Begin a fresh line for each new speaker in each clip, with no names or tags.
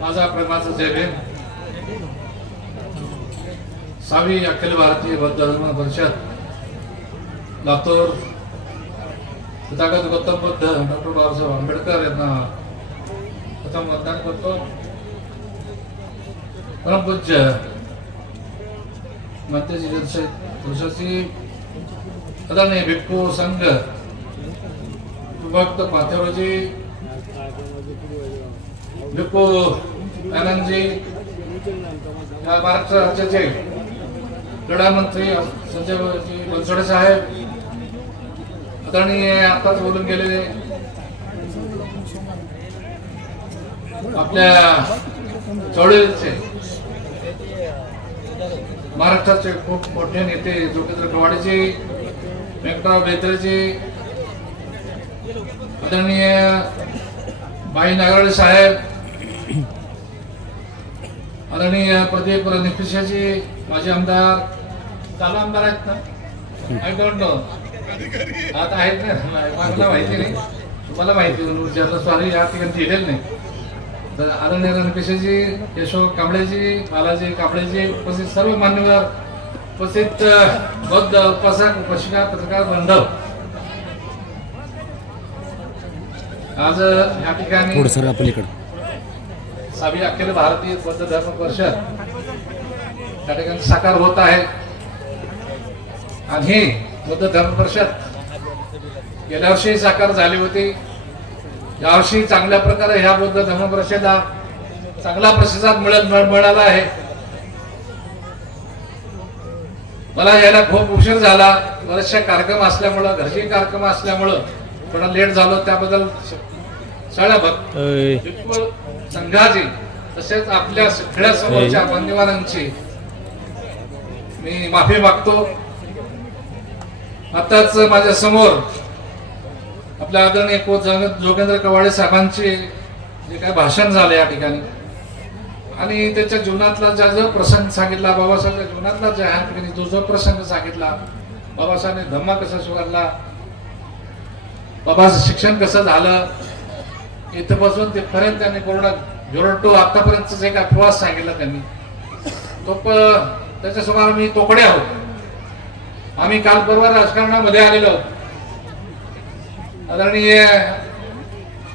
माझा प्रेमाचा जयभीम सावी अखिल भारतीय बौद्ध धर्म परिषद लातूर. तथागत गौतम बुद्ध डॉक्टर बाबासाहेब आंबेडकर यांना प्रथम मतदान करतो. परमपूज्य मंत्र्याची पुरुषाची आदरणीय भिक्खू संघ विभक्त पाथेरोजी भिक्खू आनंदजी महाराष्ट्र राज्याचे क्रीडा मंत्री संजयजी बनसोडे साहेब आदरणीय आताच बोलून गेलेले आपल्या चळवळीचे महाराष्ट्राचे खूप मोठे नेते जोगेंद्र कवाडेजी व्यंकटराव बेत्रेजी आदरणीय बाई नागराळे साहेब आदरणीय प्रदीप निफिशाजी माजी आमदार चालू आमदार आहेत ना? आय डोंट नो आता आहेत ना? मला माहिती नाही. तुम्हाला माहिती विचारलं सॉरी या ठिकाणी दिलेलं नाही. तर आदरणीय रणकेशजी यशोक कांबळेजी बालाजी कांबळेजी उपस्थित सर्व मान्यवर उपस्थित बौद्ध उपासक उपासिका पत्रकार बांधव. आज या ठिकाणी सावी अखिल भारतीय बौद्ध धर्म परिषद त्या ठिकाणी साकार होत आहे. आणि ही बौद्ध धर्म परिषद गेल्या वर्षी साकार झाली होती. यावर्षी चांगल्या प्रकारे ह्या बौद्ध धर्म परिषदा चांगला प्रतिसाद मिळत मिळाला आहे. मला यायला खूप उशीर झाला. बरेचसे कार्यक्रम असल्यामुळं घरचे कार्यक्रम असल्यामुळं थोडा लेट झालो. त्याबद्दल सगळ्या भक्त संघाची तसेच आपल्या सगळ्या समोरच्या मान्यवरांची. मी माफी मागतो. आताच माझ्यासमोर आपल्या आदरणीय को जग- जोगेंद्र कवाडे साहेबांचे जे काय भाषण झालं या ठिकाणी. आणि त्याच्या जीवनातला ज्या जो प्रसंग सांगितला बाबासाहेबच्या जीवनातला ज्या ह्या ठिकाणी जो जो प्रसंग सांगितला बाबासाहेबांनी धम्मा कसा स्वीकारला बाबाचं शिक्षण कसं झालं इथपासून तिथपर्यंत त्यांनी पूर्ण झोरण टू आतापर्यंतच एक काय प्रवास सांगितला त्यांनी तो प- त्याच्यासमोर आम्ही तोकडे आहोत. आम्ही काल परवा राजकारणामध्ये आलेलो. आहोत आदरणीय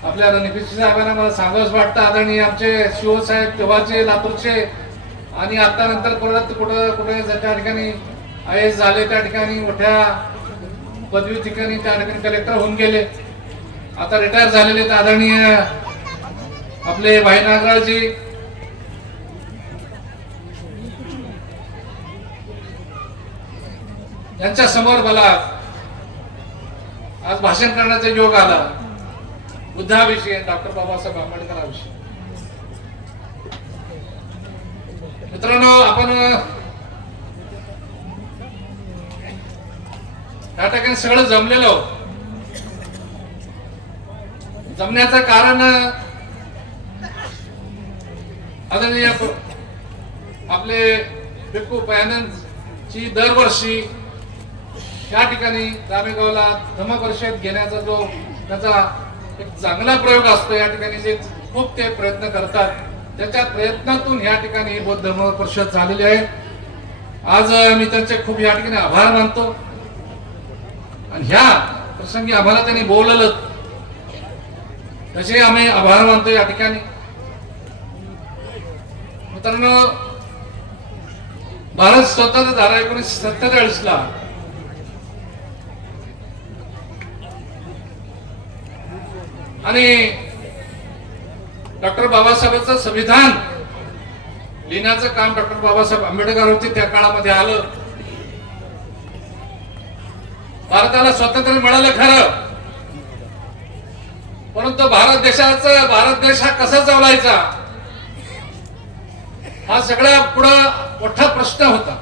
आपल्या नितीश साहेबांना मला सांगावंच वाटतं आदरणीय आमचे शिव साहेब तेव्हाचे लातूरचे आणि आता नंतर परत कुठं कुठे त्या ठिकाणी आय एस झाले त्या ठिकाणी मोठ्या पदवी ठिकाणी त्या ठिकाणी कलेक्टर होऊन गेले. आता रिटायर झालेले आदरणीय आपले भाई नागराजी यांच्या समोर मला आज भाषण करण्याचा योग आला. बुद्धाविषयी डॉक्टर बाबासाहेब आंबेडकरांविषयी. मित्रांनो आपण त्या ठिकाणी सगळं जमलेलो आहोत. जमण्याचं कारण आदरणीय आपले आपले भिक्खू ची दरवर्षी या ठिकाणी रामेगावला धम्म परिषद घेण्याचा जो त्याचा एक चांगला प्रयोग असतो या ठिकाणी जे खूप ते प्रयत्न करतात त्याच्या प्रयत्नातून या ठिकाणी बौद्ध धर्म परिषद झालेली आहे. आज मी त्यांचे खूप या ठिकाणी आभार मानतो. आणि ह्या प्रसंगी आम्हाला त्यांनी बोलवलं त्याचे आम्ही आभार मानतो या ठिकाणी. मित्रांनो भारत स्वतंत्र झाला एकोणीसशे सत्तेचाळीस ला आणि डॉक्टर बाबासाहेबांचं संविधान लिहिण्याचं काम डॉक्टर बाबासाहेब आंबेडकर होते त्या काळामध्ये आलं. भारताला स्वातंत्र्य मिळालं खरं. परंतु भारत देशाचा भारत देश हा कसा चालायचा हा सगळ्या पुढं मोठा प्रश्न होता.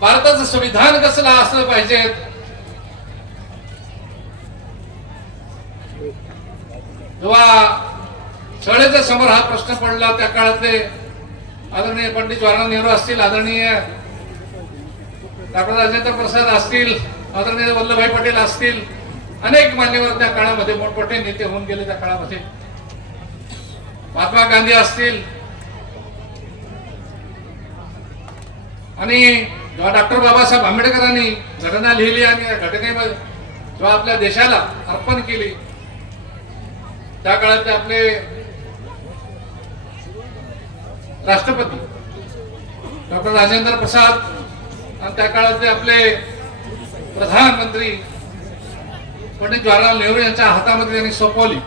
भारताचं संविधान कसं असलं पाहिजे? जेव्हा शाळेच्या समोर हा प्रश्न पडला त्या काळातले आदरणीय पंडित जवाहरलाल नेहरू असतील आदरणीय डॉक्टर राजेंद्र प्रसाद असतील आदरणीय वल्लभभाई पटेल असतील अनेक मान्यवर त्या काळामध्ये मोठमोठे नेते होऊन गेले त्या काळामध्ये. महात्मा गांधी असतील. आणि जेव्हा डॉक्टर बाबासाहेब आंबेडकरांनी घटना लिहिली आणि या घटनेमध्ये जेव्हा आपल्या देशाला अर्पण केली त्या काळातले आपले राष्ट्रपती डॉक्टर राजेंद्र प्रसाद आणि त्या काळातले आपले प्रधानमंत्री पंडित जवाहरलाल नेहरू यांच्या हातामध्ये त्यांनी सोपवली.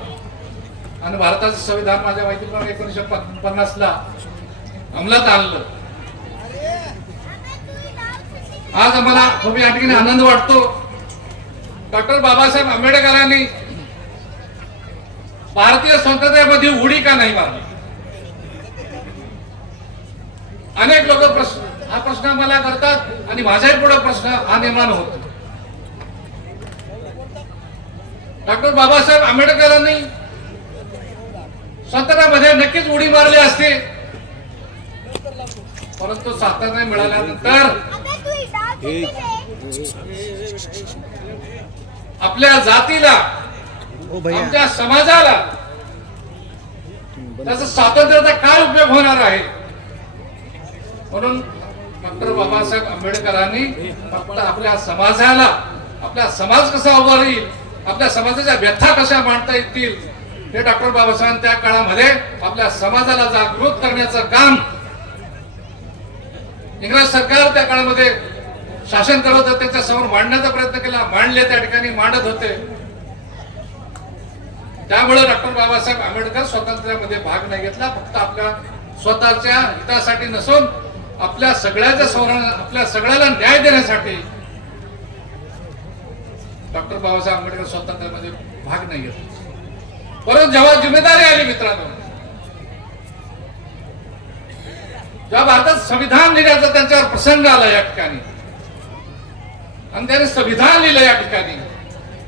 आणि भारताचं संविधान माझ्या माहितीप्रमाणे एकोणीशे पन्नास ला अंमलात आणलं. आज आम्हाला खूप या ठिकाणी आनंद वाटतो. डॉक्टर बाबासाहेब आंबेडकरांनी भारतीय स्वातंत्र्यामध्ये उडी का नाही मारली? अनेक लोक प्रश्न हा प्रश्न मला करतात आणि माझ्याही पुढे प्रश्न हा निर्माण होतो. डॉक्टर बाबासाहेब आंबेडकरांनी स्वातंत्र्यामध्ये नक्कीच उडी मारली असते. परंतु स्वातंत्र्य मिळाल्यानंतर आपल्या जातीला आमच्या समाजाला त्याचा स्वातंत्र्याचा काय उपयोग होणार आहे? म्हणून डॉक्टर बाबासाहेब आंबेडकरांनी फक्त आपल्या समाजाला आपला समाज कसा उभा राहील आपल्या समाजाच्या व्यथा कशा मांडता येतील हे डॉक्टर बाबासाहेब त्या काळामध्ये आपल्या समाजाला जागृत करण्याचं काम इंग्रज सरकार त्या काळामध्ये शासन करत होते त्याच्यासमोर मांडण्याचा प्रयत्न केला. मांडले त्या ठिकाणी मांडत होते. त्यामुळे डॉक्टर बाबासाहेब आंबेडकर स्वातंत्र्यामध्ये भाग नाही घेतला. फक्त आपल्या स्वतःच्या हितासाठी नसून आपल्या सगळ्याच्या संरक्षण आपल्या सगळ्याला न्याय देण्यासाठी डॉक्टर बाबासाहेब आंबेडकर स्वातंत्र्यामध्ये भाग नाही घेतला परंतु जेव्हा जिम्मेदारी आली मित्रांनो जेव्हा भारतात संविधान लिहिण्याचा त्यांच्यावर प्रसंग आला या ठिकाणी आणि त्याने संविधान लिहिलं या ठिकाणी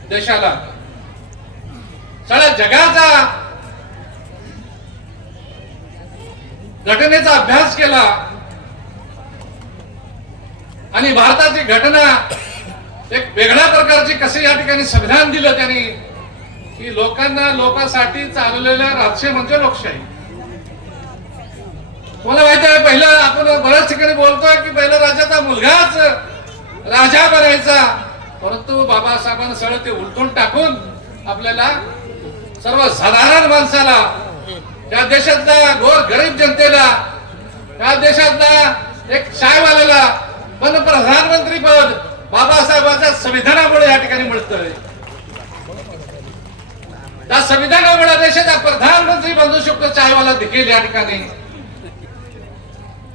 देशाला सगळ्या जगाचा घटनेचा अभ्यास केला आणि भारताची घटना एक वेगळ्या प्रकारची कसे या ठिकाणी संविधान दिलं त्यांनी? की लोकांना लोकांसाठी चालवलेल्या राज्य म्हणजे लोकशाही. तुम्हाला माहिती आहे पहिला आपण बऱ्याच ठिकाणी बोलतोय की पहिला राजाचा मुलगाच राजा बनायचा. परंतु बाबासाहेबांना सगळं ते उलटून टाकून आपल्याला सर्व साधारण माणसाला त्या देशातल्या गोर गरीब जनतेला त्या देशातला एक शायवाल्याला पण प्रधानमंत्री पद बाबासाहेबांच्या संविधानामुळे या ठिकाणी मिळतोय. त्या संविधानामुळे देशाचा प्रधानमंत्री बनू शकतो चायवाला देखील या ठिकाणी.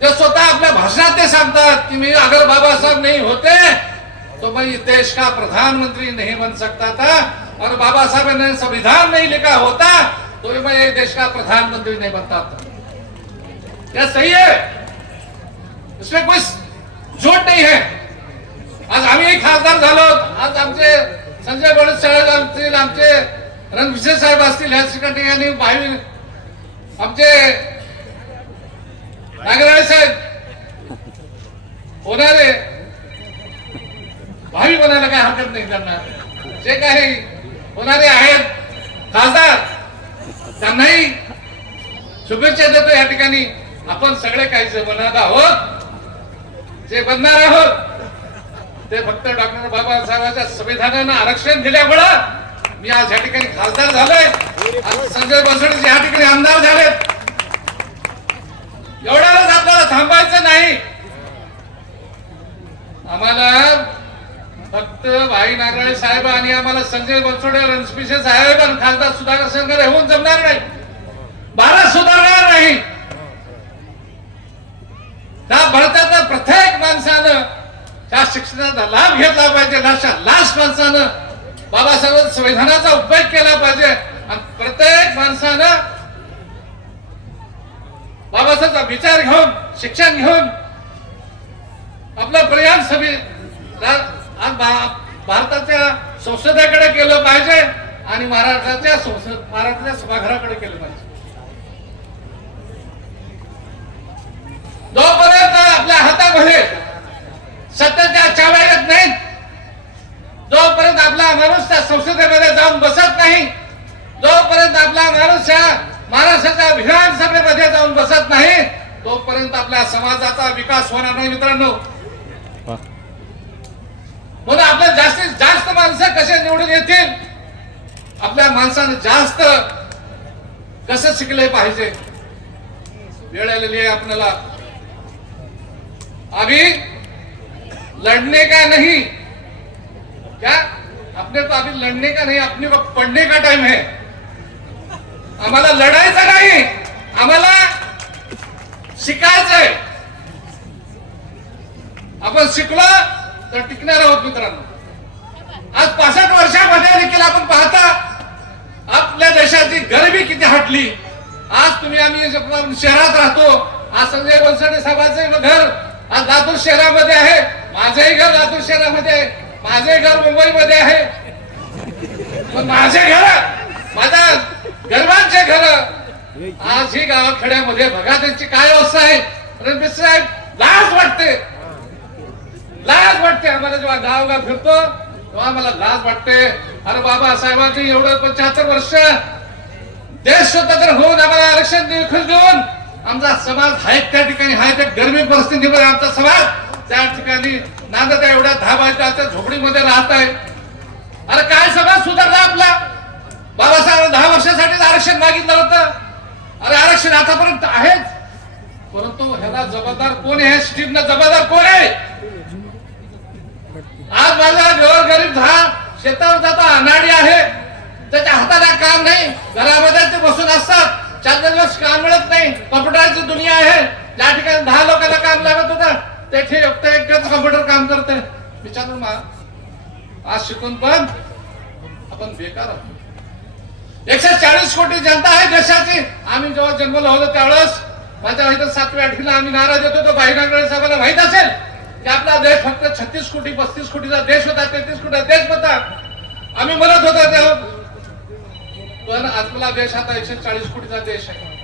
ते स्वतः आपल्या भाषणात ते सांगतात की मी अगर बाबासाहेब नहीं होते तो मैं देश का प्रधानमंत्री नहीं बन सकता था. और बाबा साहब ने संविधान नहीं लिखा होता तो मैं देश का प्रधानमंत्री नहीं बनता था. क्या सही है? इसमें कोई झूठ नहीं है। खासदार झालो. आज आमचे संजय गणेश साहेब असतील आमचे रणविशे साहेब असतील या ठिकाणी भावी आमचे नागराळे साहेब. होणारे. भावी बनायला काय हरकत नाही त्यांना जे काही होणारे आहेत खासदार त्यांनाही शुभेच्छा देतो. या ठिकाणी आपण सगळे काही जे बनणार आहोत. जे बनणार आहोत ते फक्त डॉक्टर बाबासाहेबांच्या संविधानानं आरक्षण दिल्यामुळं मी आज या ठिकाणी खासदार झालोय. संजय बसवडे या ठिकाणी आमदार झालेत. एवढ्यालाच आपल्याला थांबायचं नाही. आम्हाला फक्त भाई नागराळे साहेब आणि आम्हाला संजय बनसोडे रणपिसे साहेब आणि खासदार सुधाकर शंकर होऊन जमणार नाही. भारत सुधारणार नाही त्या भारतातल्या प्रत्येक माणसानं त्या शिक्षणाचा लाभ घेतला पाहिजे. अशा लास्ट माणसानं बाबासाहेब संविधानाचा उपयोग केला पाहिजे. आणि प्रत्येक माणसानं बाबासाहेबचा विचार घेऊन शिक्षण घेऊन आपला प्रयाण सभी भारताच्या संसदेकडे केलं पाहिजे आणि महाराष्ट्राच्या संसद महाराष्ट्राच्या सभागृहाकडे केलं पाहिजे. जोपर्यंत आपल्या हातामध्ये सत्तेच्या चाव्या येत नाहीत जोपर्यंत आपला माणूस त्या संसदेमध्ये जाऊन बसत नाही जोपर्यंत आपला माणूस या महाराष्ट्राच्या विधानसभेमध्ये जाऊन बसत नाही तोपर्यंत आपल्या समाजाचा विकास होणार नाही मित्रांनो. म्हणून आपल्या जास्तीत जास्त माणसं कसे निवडून येतील? आपल्या माणसानं जास्त कसं शिकले पाहिजे? वेळ आलेली आहे आपल्याला. आम्ही लड़ने का नहीं। क्या? अपने तो अभी लड़ने का नहीं अपने को पढ़ने का टाइम है। आम्हाला लढायचं नाही आम्हाला शिकायचंय आपण शिकलो तर टिकणार आहोत मित्रांनो आज पासष्ट वर्षामध्ये देखील आपण पाहता आपल्या देशाची गरिबी किती हटली। आज तुम्ही आम्ही शहरात राहतो। आज संजय बनसोडे साहेबांचं घर आज लातूर शहरामध्ये आहे। माझंही घर लातूर शहरामध्ये आहे माझे घर मुंबईमध्ये आहे. पण माझे घर माझ्या गर्वांचे घर आज ही गावाखेड्यामध्ये बघा त्यांची काय अवस्था आहे. रणबीर साहेब लाज वाटते. लाज वाटते आम्हाला जेव्हा गावगाव फिरतो तेव्हा आम्हाला लाज वाटते. अरे बाबा साहेबांनी एवढं पंच्याहत्तर वर्ष देश स्वतंत्र होऊन आम्हाला आरक्षण देऊन आमचा समाज हाय त्या ठिकाणी हाय त्या गर्मी परिस्थितीमध्ये आमचा समाज त्या ठिकाणी नांदत आहे एवढ्या दहा बायच्या झोपडीमध्ये राहत आहे अरे काय समाज सुधारला आपला? बाबासाहेब दहा वर्षासाठीच आरक्षण मागितलं होतं. अरे आरक्षण आतापर्यंत आहेच. परंतु ह्याला जबाबदार कोण आहे? स्टीमला जबाबदार कोण आहे? आज माझा व्यवहार गरीब दहा शेतावर जातो अनाडी आहे. त्याच्या हाताला काम नाही. घरामध्ये ते बसून असतात. चार चार दिवस काम मिळत नाही. कम्प्युटरची दुनिया आहे. ज्या ठिकाणी दहा लोकांना काम लागत होतं. तेथे एकटं एकच कम्प्युटर काम करते विचारून मा आज शिकून पण आपण बेकार आहोत. एकशे चाळीस कोटी जनता आहे देशाची. आम्ही जेव्हा जन्मलो होतो त्यावेळेस माझ्या माहिती सातव्या आठवीला आम्ही नारा देत तो बाहिनागडे साहेबांना माहीत असेल की आपला देश फक्त छत्तीस कोटी पस्तीस कोटीचा देश होता तेहतीस कोटी देश होता. आम्ही म्हणत होतो त्या पण आपला देश आता एकशे चाळीस कोटीचा देश आहे.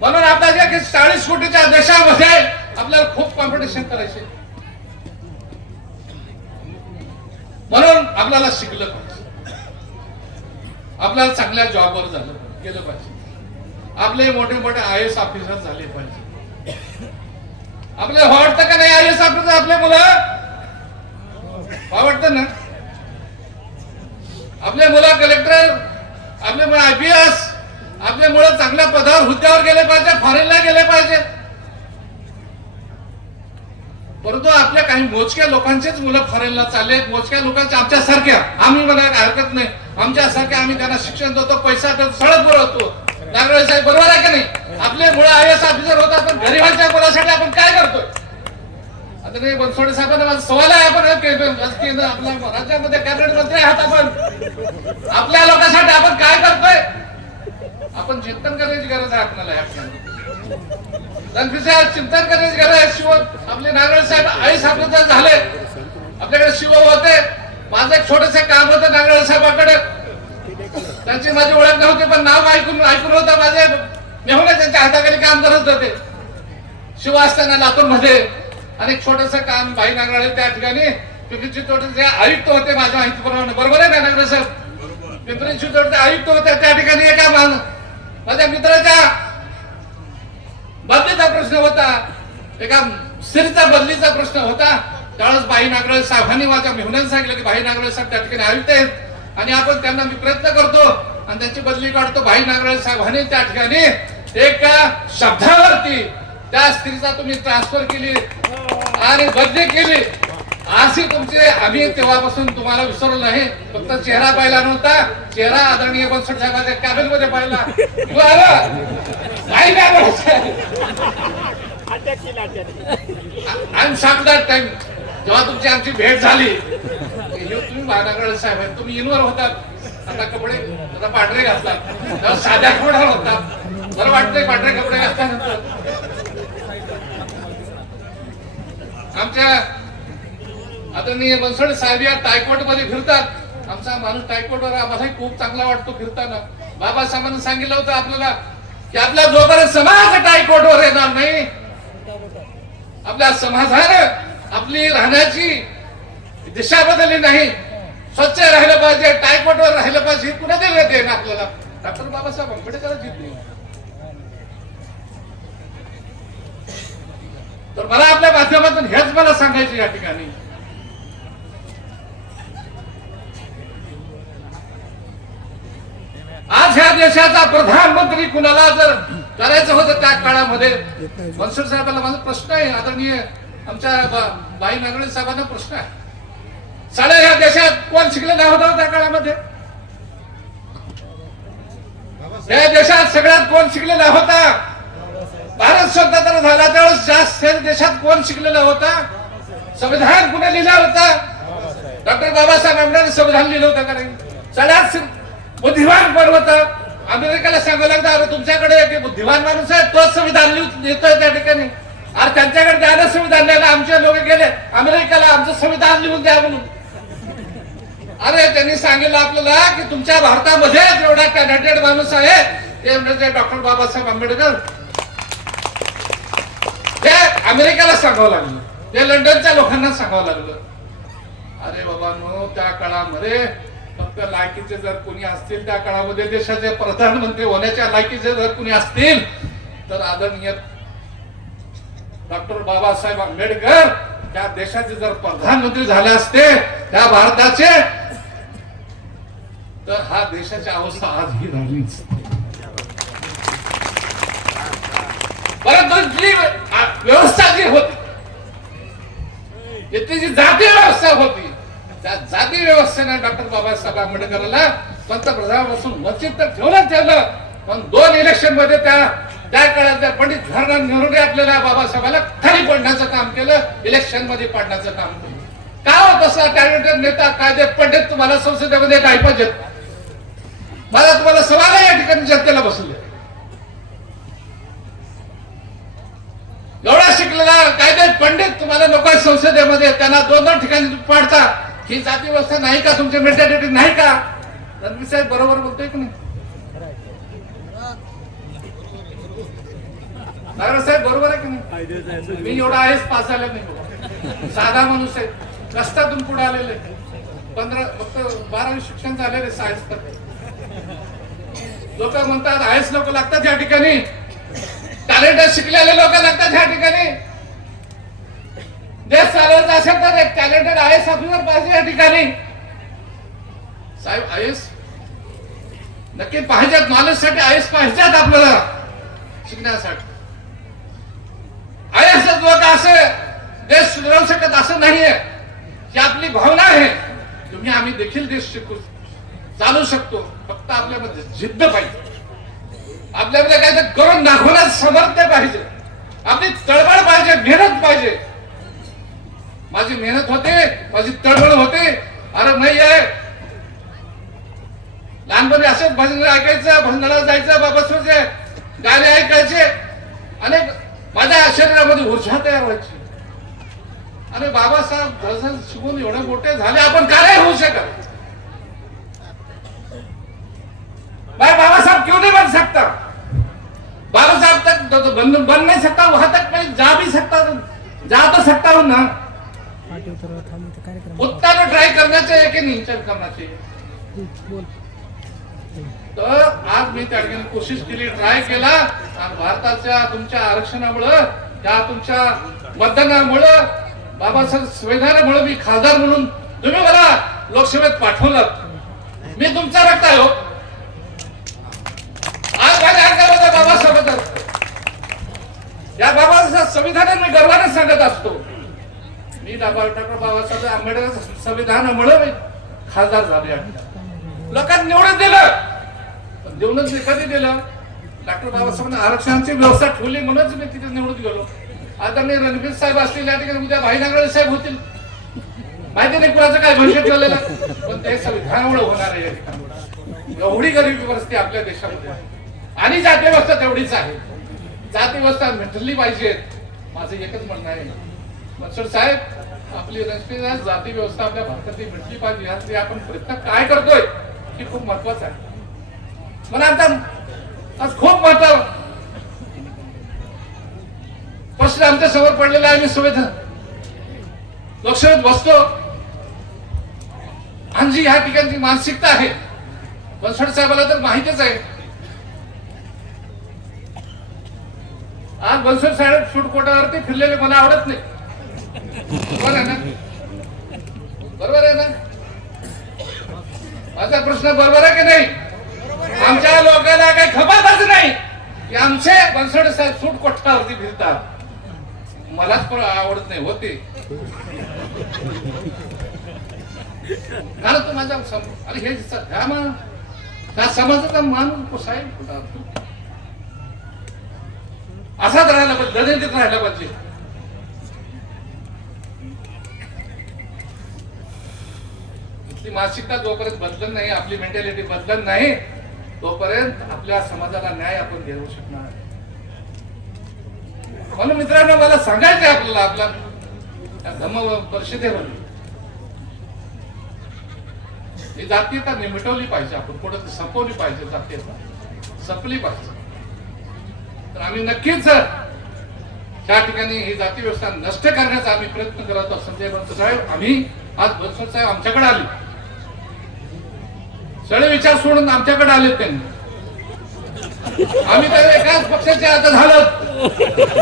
म्हणून आपला जे चाळीस कोटीच्या देशामध्ये आपल्याला खूप कॉम्पिटिशन करायचे. म्हणून आपल्याला शिकलं पाहिजे. आपल्याला चांगल्या जॉबवर झालं गेलं पाहिजे. आपले मोठे मोठे आय एस ऑफिसर झाले पाहिजे. आपल्याला वाटतं का नाही आय एस ऑफिसर आपले मुलं? आवडतं ना? आपले मुलं कलेक्टर आपले मुलं एस आपले मुलं चांगल्या पदावर हुद्द्यावर गेले पाहिजे फॉरेनला गेले पाहिजे. परंतु आपल्या काही मोजक्या लोकांचेच मुलं फॉरेनला चालले आहेत. मोजक्या लोकांच्या आमच्यासारख्या आम्ही मला हरकत नाही. आमच्यासारख्या आम्ही त्यांना शिक्षण देतो पैसा देतो सळत पुरवतो. नागरे साहेब बरोबर आहे का नाही? आपले मुलं आय एस ऑफिसर होतात पण गरिबांच्या मुलासाठी आपण काय करतोय? आता नाही बनसोडे साहेबांना माझा सवाल आहे आपण आपल्या राज्यामध्ये कॅबिनेट मंत्री आहात आपण. आपल्या लोकांसाठी आपण काय करतोय? आपण चिंतन करण्याची गरज आहे आपल्याला चिंतन करण्याची गरज आहे शिव आपले नागरे साहेब आई साहेब झाले. आपल्याकडे शिव होते. माझं एक छोटस काम होतं नागरे साहेबांकडे. त्यांची माझी ओळख नव्हती पण नाव ऐकून ऐकून होतं माझे. मेहुणे त्यांच्या हाताखाली काम करत होते. शिव असताना लातूरमध्ये आणि छोटस काम भाई नागराळे त्या ठिकाणी. पिंपरी चिंचवडचे आयुक्त होते माझ्या माहितीप्रमाणे. बरोबर आहे ना नागरे साहेब? पिंपरी चिंचवडचे आयुक्त होते त्या ठिकाणी एका माझ्या मित्राच्या. बदलीचा प्रश्न होता. एका स्त्रीचा बदलीचा प्रश्न होता. त्यावेळेस बाई नागरे साहेबांनी माझ्या मेहनत सांगितलं की बाई नागरे साहेब त्या ठिकाणी आयुक्त आहेत. आणि आपण त्यांना मी प्रयत्न करतो आणि त्यांची बदली काढतो. बाई नागरे साहेबांनी त्या ठिकाणी एका शब्दावरती त्या स्त्रीचा तुम्ही ट्रान्सफर केली आणि बदली केली. असे तुमचे आम्ही तेव्हापासून तुम्हाला विसरलो नाही. फक्त चेहरा पाहिला नव्हता. चेहरा आदरणीय बनसोड साहेबांच्या कॅबिनमध्ये पाहिला. नाही शॉक दॅट टाइम जेव्हा तुमची आमची भेट झाली तुम्ही महानगर साहेब आहेत. तुम्ही इनवर होतात. आता कपडे आता पांढरे घातलात तेव्हा साध्या कपड्यावर होतात बरं वाटतंय पांढरे कपडे घातल्यानंतर. आमच्या आदरणीय बनसोडे साहेब या टायकोटमध्ये फिरतात. आमचा माणूस टायकोटवर आम्हालाही खूप चांगला वाटतो फिरताना. बाबासाहेबांनी सांगितलं होतं आपल्याला की आपला जोपर्यंत समाज टायकोटवर येणार नाही आपल्या समाजानं आपली राहण्याची दिशा बदलली नाही. स्वच्छ राहिलं पाहिजे टायकोटवर राहिलं पाहिजे कुणातरी ते ना आपल्याला? डॉक्टर बाबासाहेब आंबेडकर जिंकले. नाही तर मला आपल्या माध्यमातून हेच मला सांगायचे या ठिकाणी. देशाचा प्रधानमंत्री कुणाला जर करायचं होतं त्या काळामध्ये? मनसूर साहेबांना माझा प्रश्न आहे. आदरणीय आमच्या बाई नागडे साहेबांना प्रश्न आहे. साडे ह्या देशात कोण शिकलेला होता त्या काळामध्ये? या देशात सगळ्यात कोण शिकलेला होता? भारत स्वतंत्र झाला त्यावेळेस जास्त देशात कोण शिकलेला होता? संविधान कुणी लिहिला होता? डॉक्टर बाबासाहेब आंबेडकर संविधान लिहिलं होतं का नाही? सगळ्यात बुद्धिमान कोण होतं? अमेरिकेला सांगावं लागतं अरे तुमच्याकडे बुद्धिमान माणूस आहे तोच संविधान लिहून त्या ठिकाणी. अरे त्यांच्याकडे द्यायला संविधान द्यायला आमचे लोक गेले अमेरिकेला आमचं संविधान लिहून द्या म्हणून. अरे त्यांनी सांगितलं आपल्याला की तुमच्या भारतामध्ये जेवढा टॅलेंटेड माणूस आहे ते म्हणजे डॉक्टर बाबासाहेब आंबेडकर. ते अमेरिकेला सांगावं लागलं ते लंडनच्या लोकांना सांगावं लागलं. अरे बाबा त्या काळामध्ये फक्त लायकीचे जर कोणी असतील त्या काळामध्ये देशाचे प्रधानमंत्री होण्याच्या लायकीचे जर कोणी असतील तर आदरणीय डॉक्टर बाबासाहेब आंबेडकर त्या देशाचे जर प्रधानमंत्री झाले असते त्या भारताचे तर हा देशाची अवस्था आज ही राहिलीच परंतु जी व्यवस्था जी होती जी जाती व्यवस्था होती त्या जाती व्यवस्थेने डॉक्टर बाबासाहेब आंबेडकरला पंतप्रधानापासून वंचित तर ठेवलं ठेवलं. पण दोन इलेक्शनमध्ये त्या त्या काळातल्या पंडित जवाहरलाल नेहरूने आपल्याला बाबासाहेबाला खाली पडण्याचं काम केलं इलेक्शनमध्ये पडण्याचं काम केलं. का होत असा टॅलेंटेड नेता कायदे पंडित तुम्हाला संसदेमध्ये काय पाहिजेत. मला तुम्हाला सवाल या ठिकाणी जनतेला बसवले एवढा शिकलेला कायदे पंडित तुम्हाला नको आहे संसदेमध्ये त्यांना दोन दोन ठिकाणी तुम्ही पाडता. ही जाती व्यवस्था नाही का? तुमची मेंटॅलिटी नाही का? रणवीर साहेब बरोबर बोलतोय की नाही? साहेब बरोबर आहे की नाही? मी एवढा आहेच पास आला नाही साधा माणूस आहे. कष्टातून पुढे आलेले पंधरा फक्त बारावी शिक्षण झालेले सायन्स तर लोक म्हणतात आयस लोक लागतात या ठिकाणी. टॅलेंट शिकलेले लोक लागतात ह्या ठिकाणी. देश चालवत असेल तर एक टॅलेंटेड आय एस ऑफिसर पाहिजे या ठिकाणी. साहेब आय एस नक्की पाहिजेत नॉलेजसाठी आय एस पाहिजेत आपल्याला. शिकण्यासाठी. आय एस लोक असे देश सुधारू शकत असं नाहीये. ही आपली भावना आहे. तुम्ही आम्ही देखील देश शिकू चालू शकतो. फक्त आपल्यामध्ये जिद्द पाहिजे. आपल्यामध्ये काय तर करून दाखवण्यास समर्थ पाहिजे. आपली तळबळ पाहिजे मेहनत पाहिजे. माझी मेहनत होते माझी तळमळ होते. अरे नाही आहे. लहानपणी असंच भजन ऐकायचं भजनाला जायचं बाबा गाणे ऐकायचे. आणि माझ्या शरीरामध्ये ऊर्जा तयार व्हायची. अरे बाबासाहेब भजन शिकून एवढे मोठे झाले आपण काय होऊ शकत. भाई क्यों नहीं बन सकता? बाबा साहब तक तो, तो बन, बन नहीं सकता वहां तक मैं जा भी सकता जा तो सकता हूं ना.
पाठी उतरवा थांबू ते कार्यक्रम
उतना तो ट्राई करना चाहिए कि नहीं? करना चाहिए
बोल.
तर आज मी त्या ठिकाणी कोशिश केली ट्राय केला. आणि भारताच्या तुमच्या आरक्षणामुळं त्या तुमच्या मतदानामुळं बाबासाहेब संविधानामुळे मी खासदार म्हणून तुम्ही मला लोकसभेत पाठवलं. मी तुमचा रक्त आहे हो. आज माझ्या अंगावर बाबासाहेब या बाबासाहेब संविधानात मी गर्वाने सांगत असतो. मी डॉक्टर बाबासाहेब आंबेडकर संविधानामुळे मी खासदार झाले लोकांनी निवडून दिलं. पण देऊनच मी कधी दिलं? डॉक्टर बाबासाहेबांनी आरक्षणाची व्यवस्था ठेवली म्हणूनच मी तिथे निवडून गेलो. आदरणीय रणवीर साहेब असतील या ठिकाणी उद्या भाई नागळे साहेब होतील. माहिती नाही कुणाचं काय भविष्य ठेवलेलं पण ते संविधानामुळे होणार आहे या ठिकाणी. एवढी गरिबी परिस्थिती आपल्या देशामध्ये आहे. आणि जाती व्यवस्था तेवढीच आहे. जाती व्यवस्था मिटली पाहिजे माझं एकच म्हणणं आहे. मनसुर साहेब आपली राष्ट्रीय जाती व्यवस्था आपल्या भारतातली म्हटली पाहिजे. यासाठी आपण प्रयत्न काय करतोय हे खूप महत्वाचं आहे. मला आता आज खूप महत्त्व प्रश्न आमच्यासमोर पडलेला आहे मी संविधान लक्षात बसतो. आणि जी ह्या ठिकाणची मानसिकता आहे. बनसोड साहेबाला तर माहितीच आहे. आज बनसोड साहेब शूट कोटावरती फिरलेले मला आवडत नाही. बरोबर आहे ना? बरोबर आहे ना? माझा प्रश्न बरोबर आहे की नाही? आमच्या लोकांना काही खपातच नाही. की आमचे बनसोड साहेब सूट कोठावरती फिरतात. मलाच पण आवडत नाही होते. कारण तो माझा सम- अरे हे सध्या मग त्या समाजाचा माणूस कसा कुठं असाच राहायला पाहिजे दरिद्रित राहायला पाहिजे. मानसिकता जोपर्यंत बदलत नाही आपली मेंटॅलिटी बदलत नाही तोपर्यंत आपल्या समाजाला न्याय आपण देऊ शकणार. म्हणून मित्रांनो मला सांगायचं आपल्याला आपल्या धम्म परिषदेमध्ये ही जातीयता मिटवली पाहिजे आपण कुठं संपवली पाहिजे जातीयता. संपली पाहिजे. तर आम्ही नक्कीच त्या ठिकाणी ही जाती व्यवस्था नष्ट करण्याचा आम्ही प्रयत्न करत आहोत संजय बनकर साहेब आम्ही आज बनसोड साहेब आमच्याकडे आले. सगळे विचार सोडून आमच्याकडे आले त्यांनी. आम्ही तर एकाच पक्षाचे आता झालो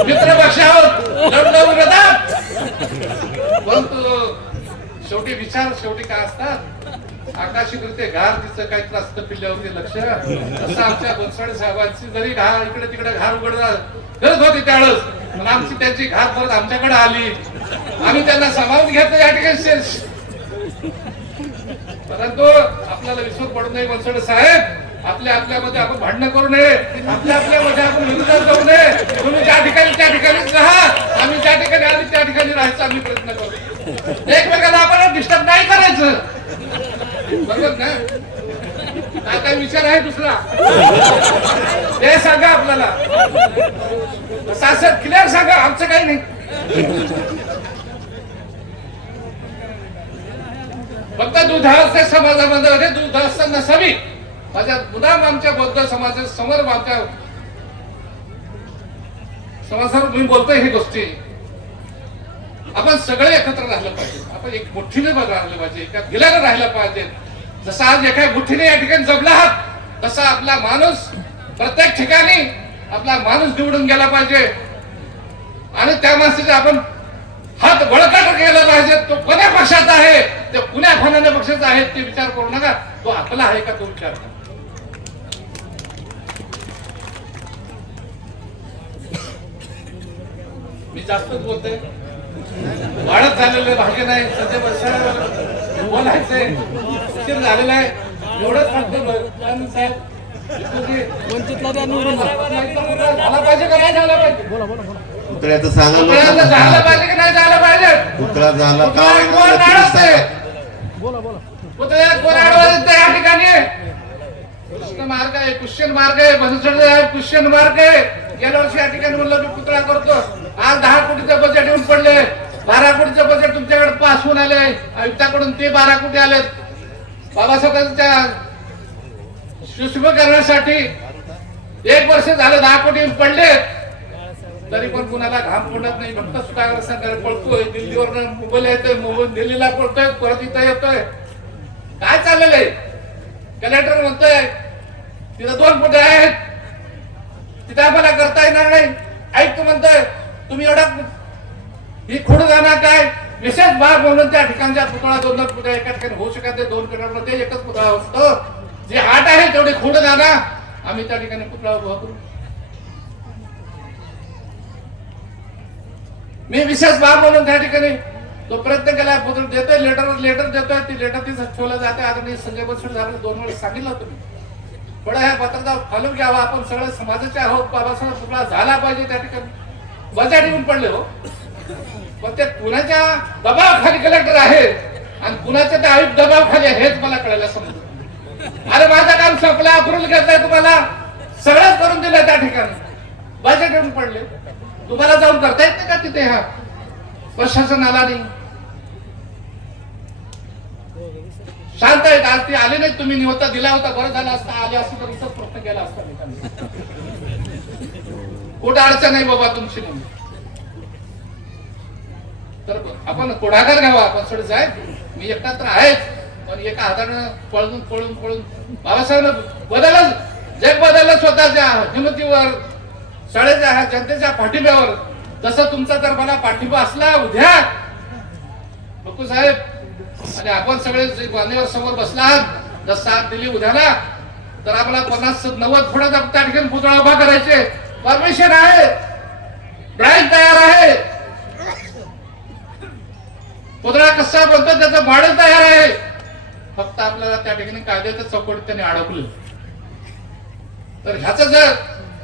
मित्र पक्ष आहोत परंतु शेवटी विचार शेवटी काय असतात? आकाशी कृते घार तिचं काही त्रास पिल्ल्यावरती लक्ष. तसं आमच्या गोसाळे साहेबांची जरी घार इकडे तिकडे घार उघड गरज होती त्यावेळेस. आमची त्यांची घार परत आमच्याकडे आली. आम्ही त्यांना सामावून घेतलं या ठिकाणी. परंतु आपल्याला विसर पडू नये बनसोडे साहेब. आपल्या आपल्यामध्ये आपण भांडणं करू नये. आपल्या आपल्यामध्ये आपण विरोधात जाऊ नये. तुम्ही ज्या ठिकाणी त्या ठिकाणीच राहा. आम्ही ज्या ठिकाणी आम्ही त्या ठिकाणी राहायचा आम्ही प्रयत्न करू. एकमेकाला आपण डिस्टर्ब नाही करायचं. बरोबर ना? काय विचार आहे दुसरा? ते सांगा आपल्याला. सासत क्लिअर सांगा आमचं काही नाही. फक्त दुधावस्था समाजामध्ये होते नसावी. माझ्या मुदाम आमच्या बौद्ध समाजा समोर आमच्या समाजावर मी बोलतोय ही गोष्टी. आपण सगळे एकत्र राहिलं पाहिजे. आपण एक मुठ्ठीने बघ राहिलं पाहिजे. एका गिलाने राहिलं पाहिजे. जसं आज एका मुठ्ठीने या ठिकाणी जमला आहात तसा आपला माणूस प्रत्येक ठिकाणी आपला माणूस निवडून गेला पाहिजे. आणि त्या माणसाचे आपण हात बळकट केला पाहिजे. तो कोण्या पक्षाचा आहे? ते कुण्या फनाने पक्षाचा आहे ते विचार करू नका. तो आपला आहे का तो विचार करा. मी जास्तच बोलते वाढत झालेलं भाग्य नाही सध्या बसायला बोलायचंय उशीर झालेला आहे. एवढंच फक्त कारण साहेब. झाला पाहिजे का नाही झाला पाहिजे?
बोला बोला बोला.
पुतळ्याचं सांगा
पुतळ्याचं झालं. पाहिजे की नाही झालं पाहिजे?
पुतळा झाला का
पुतळा
होईना
कोण
नक्कीच
काढत
सांगा.
आहे?
बोला बोला
पुतळ्या आहे ठिकाणी. कृष्ण मार्ग आहे क्रिश्चियन मार्ग आहे भजसड आहे मार्ग आहे. गेल्या वर्षी या ठिकाणी म्हणलं मी पुतळा करतो. आज दहा कोटीचं बजेट येऊन पडले बारा कोटीचं बजेट तुमच्याकडे पास होऊन आले आयुक्ताकडून ते बारा कोटी आलेत. बाबासाहेबांच्या सुशुभ करण्यासाठी एक वर्ष झालं दहा कोटी पडले. तरी पण कुणाला घाम पडत नाही. फक्त सुद्धा पळतोय. दिल्लीवर मुंबईला येतोय मुंबई दिल्लीला पळतोय परत इथं येतोय. काय चाललेलं आहे? कलेक्टर म्हणतोय तिथं दोन फुटे आहेत. तिथे आम्हाला करता येणार नाही. ऐक तू म्हणतोय तुम्ही एवढा ही खुड जाणार काय? विशेष भाग म्हणून त्या ठिकाणच्या पुतळा दोन दोन पुतळा एका ठिकाणी होऊ शकत नाही. दोन मध्ये एकच पुतळा असतो. जे हाट आहे तेवढे खुड जाणार आम्ही त्या ठिकाणी पुतळा उभा करू. मी विशेष बाब म्हणून त्या ठिकाणी तो प्रयत्न केला पुत्र देतोय लेटर लेटर देतोय ती लेटर ती ठेवलं जाते. आता मी संजय बनसोड झालं दोन वेळेस सांगितलं तुम्ही थोडं ह्या पत्रकार फालून घ्यावा आपण सगळं समाजाचे आहोत बाबासाहेब पुतळा झाला पाहिजे त्या ठिकाणी. बजाट ठेवून पडले हो. पण ते कुणाच्या दबावाखाली कलेक्टर आहे? आणि कुणाच्या त्या आयुक्त दबावाखाली आहे हेच मला कळायला समजलं. अरे माझं काम संपलं अप्रूव्हल घेतलंय तुम्हाला. सगळंच करून दिलं त्या ठिकाणी. बजेट येऊन पडले. तुम्हाला जाऊन करता येत नाही का तिथे? हा. प्रशासनाला नाही. शांत आहेत आज ती आले नाहीत तुम्ही निवता दिला होता बरं झाला असता आले असते तर इथंच प्रश्न केला असता कुठं अडचण नाही बाबा तुमची म्हणून? तर आपण पुढाकार घ्यावा आपण सगळे साहेब मी एकटा तर आहेच पण एका हातानं पळून पळून पळून. बाबासाहेब बदलच. जे बदल स्वतःच्या हिमतीवर शाळेच्या जनतेच्या पाठिंब्यावर. जसं तुमचा जर मला पाठिंबा असला उद्या. बकू साहेब आणि आपण सगळे जे मान्यवर समोर बसला आहात जर साथ दिली उद्याला तर आपला पन्नास नव्वद फुटाचा त्या ठिकाणी पुतळा उभा करायचे. परमिशन आहे. ब्रँड तयार आहे. पुतळा कसा बनतो त्याचं मॉडेल तयार आहे. फक्त आपल्याला त्या ठिकाणी कायद्याचं चौकट त्याने अडकलं. तर ह्याच जर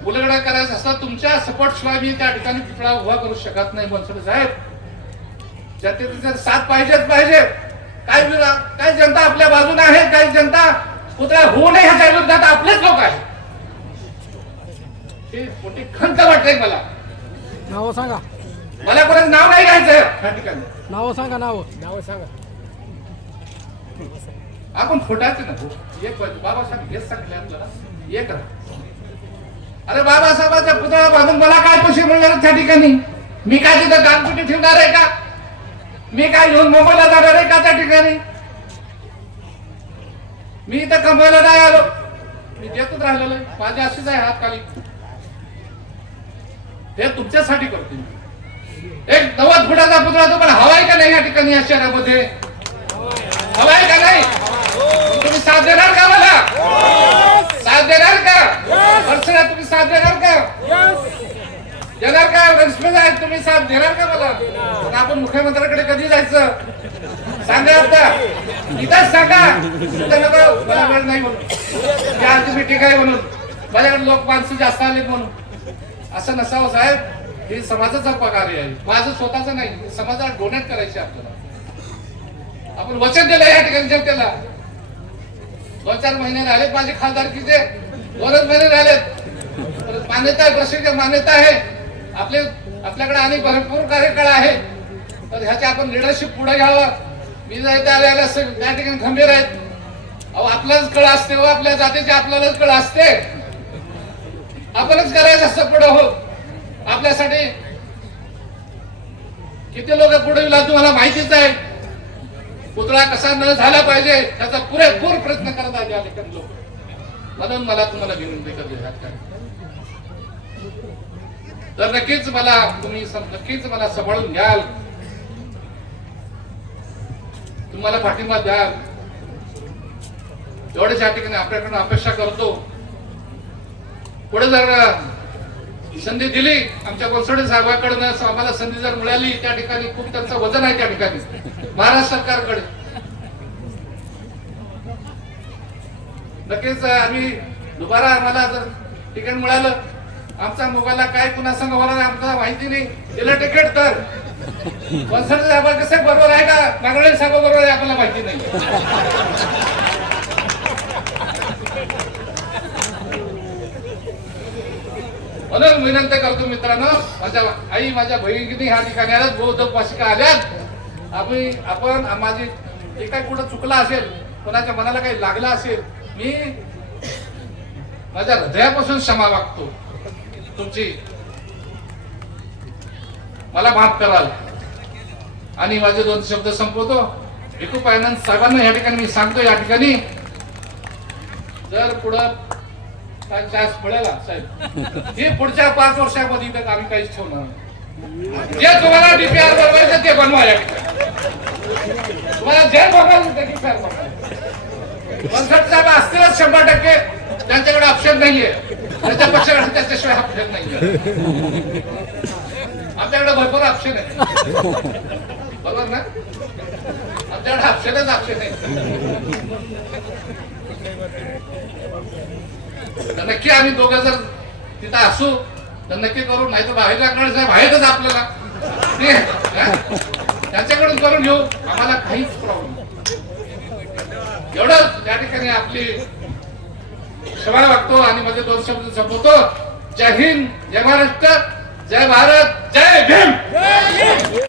उलगडा करायचं असला तुमच्या सपोर्ट शिवाय मी त्या ठिकाणी पुतळा उभा करू शकत नाही बनसोडे साहेब. जनतेची जर साथ पाहिजेच पाहिजे. काय जनता आपल्या बाजूने आहे? काही जनता पुतळा होऊ नये ह्याच्या विरोधात आपलेच लोक आहेत. ही मोठी खंत वाटते मला.
नावं सांगा.
मला कोणाचं नाव नाही घ्यायचं त्या ठिकाणी.
नावं सांगा नावं. नावं सांगा.
आपण फुटायचं ना एक बाजू. बाबासाहेब हेच सांगितले आपल्याला. एक अरे बाबासाहेबांचा पुतळा बांधून मला काय पैसे मिळणार त्या ठिकाणी? मी काय तिथं दानपेटी ठेवणार आहे का? मी काय घेऊन मुंबईला जाणार आहे का त्या ठिकाणी? मी इथं कमवायला नाही आलो. मी देतच राहिलेलो आहे. माझी अशीच आहे हात खाली हे तुमच्यासाठी करतो मी. एक नव्वद फुटाचा पुतळा तुम्हाला हवाय का नाही या ठिकाणी या शहरामध्ये? हवाय का नाही? तुम्ही साथ देणार का मला? साथ देणार का? वर्षला तुम्ही साथ देणार का? देणार का रश्मी आहे तुम्ही साथ देणार का मला? पण आपण मुख्यमंत्र्याकडे कधी जायचं? सांगा आता. इथंच सांगा. इथं मला वेळ नाही म्हणून. या तुम्ही ठीक आहे म्हणून. माझ्याकडे लोक माणसं जास्त आलेत म्हणून. असं नसावं साहेब. हे समाजाचा पगार आहे. माझं स्वतःच नाही. समाजाला डोनेट करायचे आपल्याला. आपण वचन दिलं या ठिकाणी जनतेला. दोन चार महिने राहिलेत माझे खासदारकीचे. दोनच महिने राहिलेत मान्यता आहे प्रसिद्ध मान्यता आहे. आपले आपल्याकडे आणि भरपूर कार्यकाळ आहे तर ह्याचे आपण लिडरशिप पुढे घ्यावं. मी जायचं इथे आलेला त्या ठिकाणी खंबीर आहेत. अहो आपलाच कळ असते व आपल्या जातीची आपल्यालाच कळ असते. आपणच करायचं असतं पुढं हो. आपल्यासाठी किती लोक पुढे येईल तुम्हाला माहितीच आहे. पुतळा कसा न झाला पाहिजे त्याचा पुरेपूर प्रयत्न करत आहे लोक. म्हणून मला तुम्हाला विनंती करते ह्यात काय. तर नक्कीच मला तुम्ही नक्कीच मला सांभाळून घ्याल. तुम्हाला पाठिंबा द्याल. एवढेच या ठिकाणी आपल्याकडून अपेक्षा करतो. पुढे जर संधी दिली आमच्या बनसोडे साहेबाकडनं आम्हाला संधी जर मिळाली त्या ठिकाणी खूप त्यांचं वजन आहे त्या ठिकाणी. महाराष्ट्र सरकारकडे. नक्कीच आम्ही दुबारा आम्हाला जर तिकीट मिळालं आमचा मोबाईलला काय कुणा संघ होणार आमचा माहिती नाही. दिलं तिकीट तर. बनसोडे साहेब कसं बरोबर आहे का? नागळे साहेब बरोबर आहे आपल्याला माहिती नाही. म्हणून विनंती करतो मित्रांनो माझ्या आई माझ्या बहिणी ह्या ठिकाणी आल्यात बौद्ध उपासिका आल्यात. आम्ही आपण माझी जे काय कुठं चुकला असेल कोणाच्या मनाला काही लागला असेल मी माझ्या हृदयापासून क्षमा मागतो. तुमची. मला माफ कराल. आणि माझे दोन शब्द संपवतो. एकू फायनान्स साहेबांना या ठिकाणी मी सांगतो या ठिकाणी. जर पुढं काय चान्स मिळाला साहेब. हे पुढच्या पाच वर्षामध्ये तर आम्ही काहीच ठेवणार जे तुम्हाला डीपीआर बनवायचं ते बनवा या ठिकाणी. तुम्हाला जे बनवायचं ते डीपीआर बनवा. साहेब असतीलच शंभर टक्के. त्यांच्याकडे ऑप्शन नाहीये. त्याच्या पक्षाकडे त्याच्याशिवाय ऑप्शन नाही आपल्याकडे भरपूर ऑप्शन आहे. बरोबर ना? आमच्याकडे ऑप्शनच ऑप्शन आहे. तर नक्की आम्ही दोघं जर तिथं असू तर नक्की करू नाही तर बाहेर साहेब बाहेरच आपल्याला त्याच्याकडून करून घेऊ. आम्हाला काहीच प्रॉब्लेम एवढंच. त्या ठिकाणी आपली क्षमा वाटतो आणि माझे दोन शब्द संपवतो. जय हिंद जय महाराष्ट्र जय भारत जय भीम!